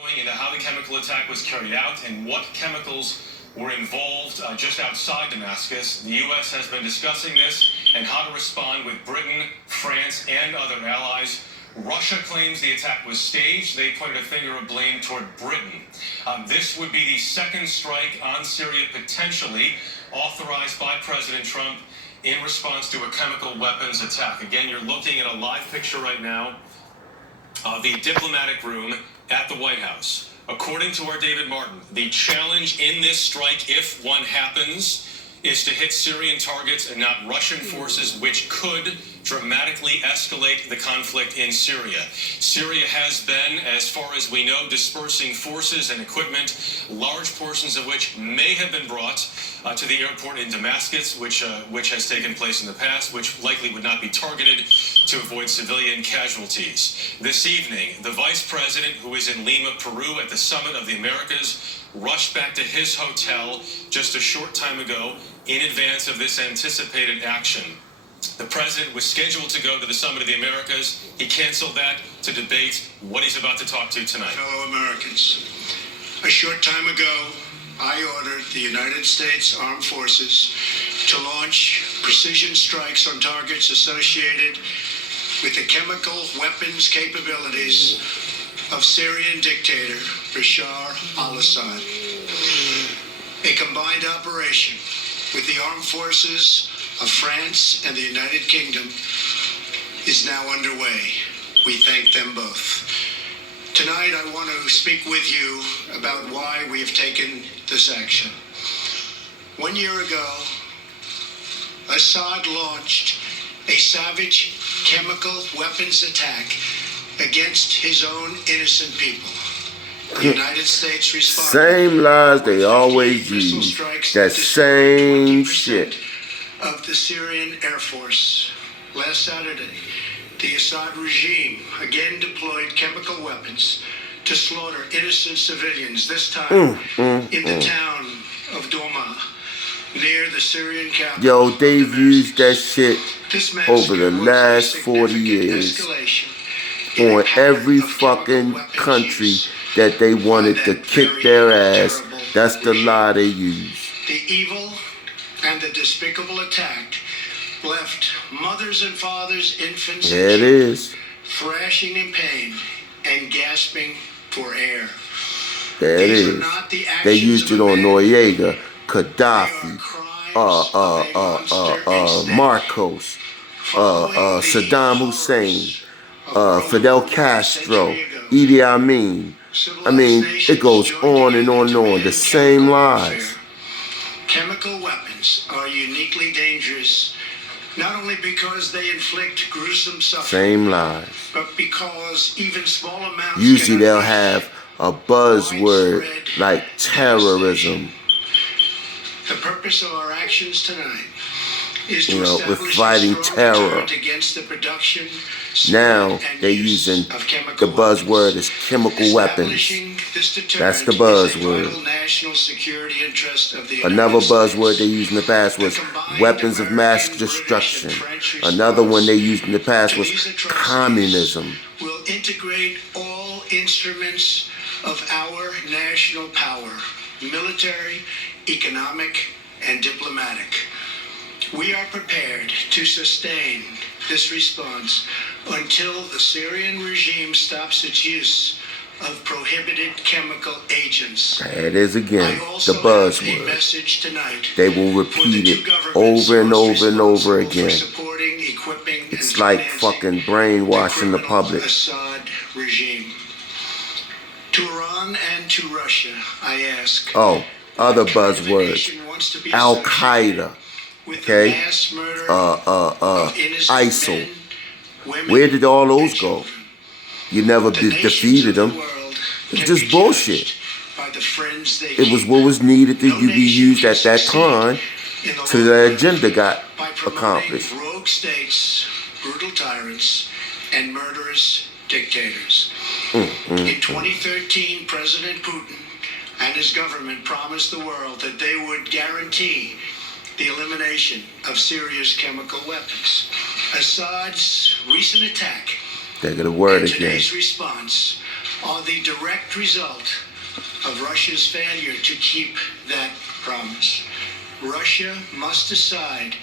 Into how the chemical attack was carried out and what chemicals were involved just outside Damascus. The U.S. has been discussing this and how to respond with Britain, France, and other allies. Russia claims the attack was staged. They pointed a finger of blame toward Britain. This would be the second strike on Syria, potentially authorized by President Trump in response to a chemical weapons attack. Again, you're looking at a live picture right now of the diplomatic room at the White House. According to our David Martin, the challenge in this strike, if one happens, is to hit Syrian targets and not Russian forces, which could dramatically escalate the conflict in Syria. Syria has been, as far as we know, dispersing forces and equipment, large portions of which may have been brought to the airport in Damascus, which has taken place in the past, which likely would not be targeted to avoid civilian casualties. This evening, the vice president, who is in Lima, Peru, at the Summit of the Americas, rushed back to his hotel just a short time ago in advance of this anticipated action. The president was scheduled to go to the Summit of the Americas. He canceled that to debate what he's about to talk to tonight. Fellow Americans, a short time ago, I ordered the United States Armed Forces to launch precision strikes on targets associated with the chemical weapons capabilities of Syrian dictator Bashar al-Assad. A combined operation with the armed forces of France and the United Kingdom is now underway. We thank them both. Tonight I want to speak with you about why we have taken this action. 1 year ago, Assad launched a savage chemical weapons attack against his own innocent people. The United States responded. Same lies they always use. That same shit. Of the Syrian Air Force. Last Saturday, the Assad regime again deployed chemical weapons to slaughter innocent civilians, this time in the town of Douma, near the Syrian capital. Yo, they've used that shit over the last 40 years on every fucking country that they wanted to kick their ass. That's the lie they use. The evil and the despicable attack left mothers and fathers, infants, there it is, thrashing in pain and gasping for air. There it is. They used it on Noriega, Gaddafi, Marcos, Saddam Hussein, Fidel Castro, Idi Amin. I mean, it goes on and on and on. The same lies. Chemical weapons are uniquely dangerous, not only because they inflict gruesome suffering, same lies, but because even small amounts usually they'll have a buzzword like terrorism. The purpose of our actions tonight is to we're fighting terror. Against the production, now they're using the buzzword as chemical weapons. That's the buzzword. Another buzzword they used in the past was weapons of mass destruction. Another one they used in the past was communism. Will integrate all instruments of our national power, military, economic, and diplomatic. We are prepared to sustain this response until the Syrian regime stops its use of prohibited chemical agents. There it is again, the buzzword. They will repeat it over and over and over again. It's like fucking brainwashing the public. Assad regime. To Iran and to Russia, I ask. Oh, other buzzwords. Al-Qaeda. Okay, ISIL. Where did all those go? You never defeated them. It's just bullshit. It was what was needed to be used at that time to the agenda got accomplished. Rogue states, brutal tyrants, and murderous dictators. In 2013, President Putin and his government promised the world that they would guarantee the elimination of Syria's chemical weapons. Assad's recent attack They got a word and again. today's response are the direct result of Russia's failure to keep that promise. Russia must decide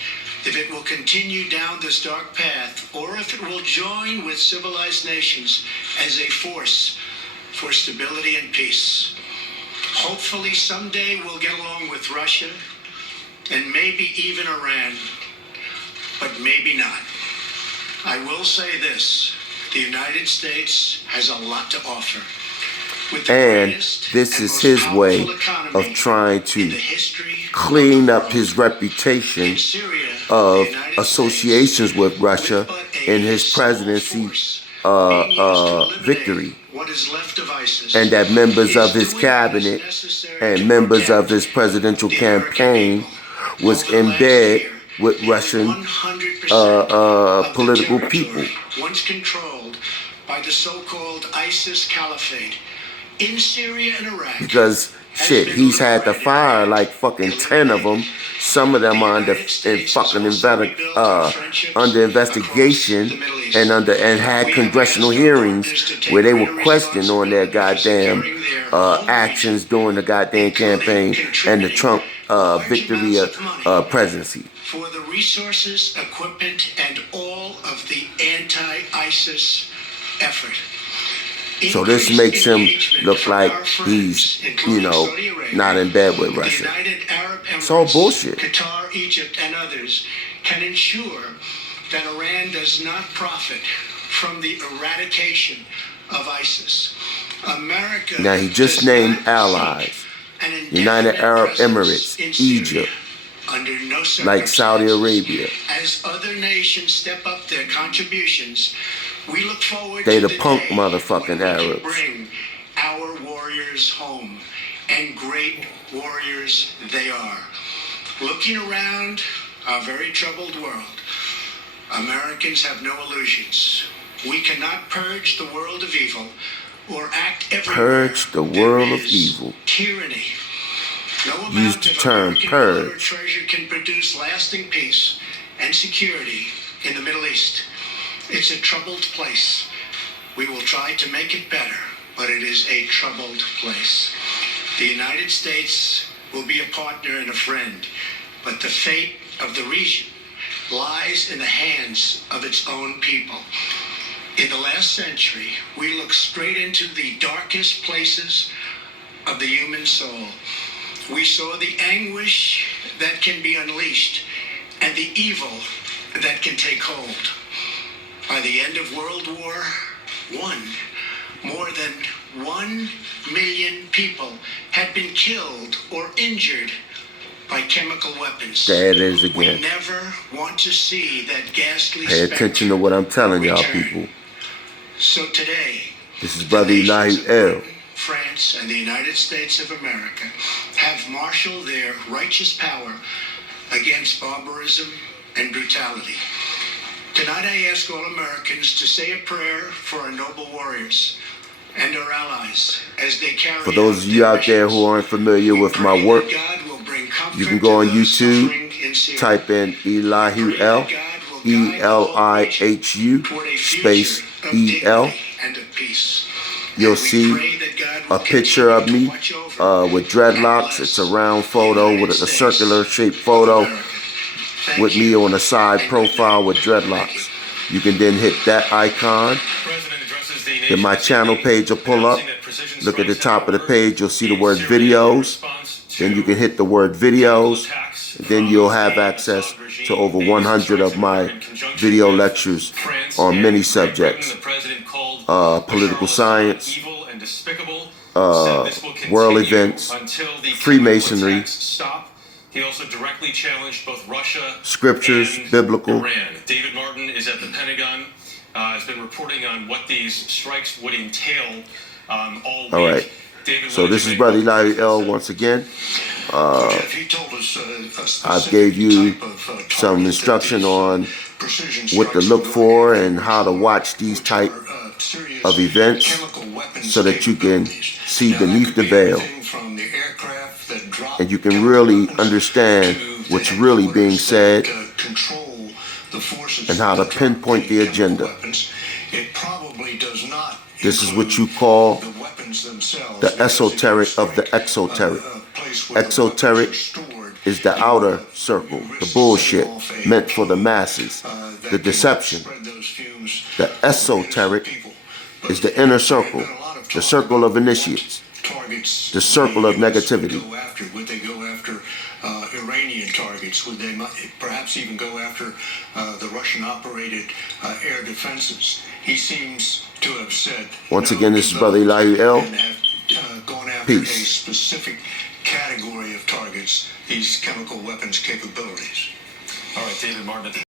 if it will continue down this dark path or if it will join with civilized nations as a force for stability and peace. Hopefully someday we'll get along with Russia and maybe even Iran, but maybe not. I will say this, the United States has a lot to offer. And this is his way of trying to clean up his reputation of associations with Russia in his presidency victory. And that members of his cabinet and members of his presidential campaign was in bed with Russian political people. Once controlled by the so-called ISIS caliphate in Syria and Iraq. Because shit, he's had to fire like fucking 10 of them. Some of them are under investigation and had congressional hearings where they were questioned on their goddamn actions during the goddamn campaign and the Trump victory presidency. For the resources, equipment, and all of the anti-ISIS effort. So this makes him look like he's, not in bed with Russia. It's all bullshit. Qatar, Egypt, and others can ensure that Iran does not profit from the eradication of ISIS. America. Now he just named allies. United Arab Emirates, Egypt, under no like Saudi Arabia. As other nations step up their contributions, we look forward they to the punk day motherfucking when we can Arabs. bring our warriors home, and great warriors they are. Looking around our very troubled world, Americans have no illusions. We cannot purge the world of evil or act everywhere. Purge the world there of is evil. Tyranny. No Use amount the of term American blood or purge. treasure can produce lasting peace and security in the Middle East. It's a troubled place. We will try to make it better, but it is a troubled place. The United States will be a partner and a friend, but the fate of the region lies in the hands of its own people. In the last century, we looked straight into the darkest places of the human soul. We saw the anguish that can be unleashed and the evil that can take hold. By the end of World War I, more than 1 million people had been killed or injured by chemical weapons. There it is again. We never want to see that ghastly Pay attention to what I'm telling y'all people. So today, this is Brother Elihu L. France and the United States of America have marshaled their righteous power against barbarism and brutality. Tonight I ask all Americans to say a prayer for our noble warriors and our allies as they carry For those of you out there who aren't familiar with my work, you can go on YouTube, type in Elihu L, ELIHU, space EL. You'll see a picture of me with dreadlocks. It's a round photo with a circular shaped photo with me on a side profile with dreadlocks. You can then hit that icon. Then my channel page will pull up. Look at the top of the page, you'll see the word videos. Then you can hit the word videos. And then you'll have access to over 100 of my video lectures on many subjects. Political science, world events, Freemasonry, he also directly challenged both Russia, scriptures, and biblical. Iran. David Martin is at the Pentagon, has been reporting on what these strikes would entail all week. All right. David, so this is Brother Elihu L. once again. I gave you some instruction on what to look for and how to watch these type of events so that you can see beneath the veil and you can really understand what's really being said and how to pinpoint the agenda. It probably does not This is what you call the weapons themselves, the esoteric of the exoteric. Exoteric is the outer circle, the bullshit meant for the masses, the deception. The esoteric is the inner circle, the circle of initiates, the circle of negativity. Would they go after Iranian targets? Would they perhaps even go after the Russian-operated air defenses? He seems to have said. Once again, this is Brother Elihu L. And have gone after Peace. a specific category of targets, these chemical weapons capabilities. All right, David Martin.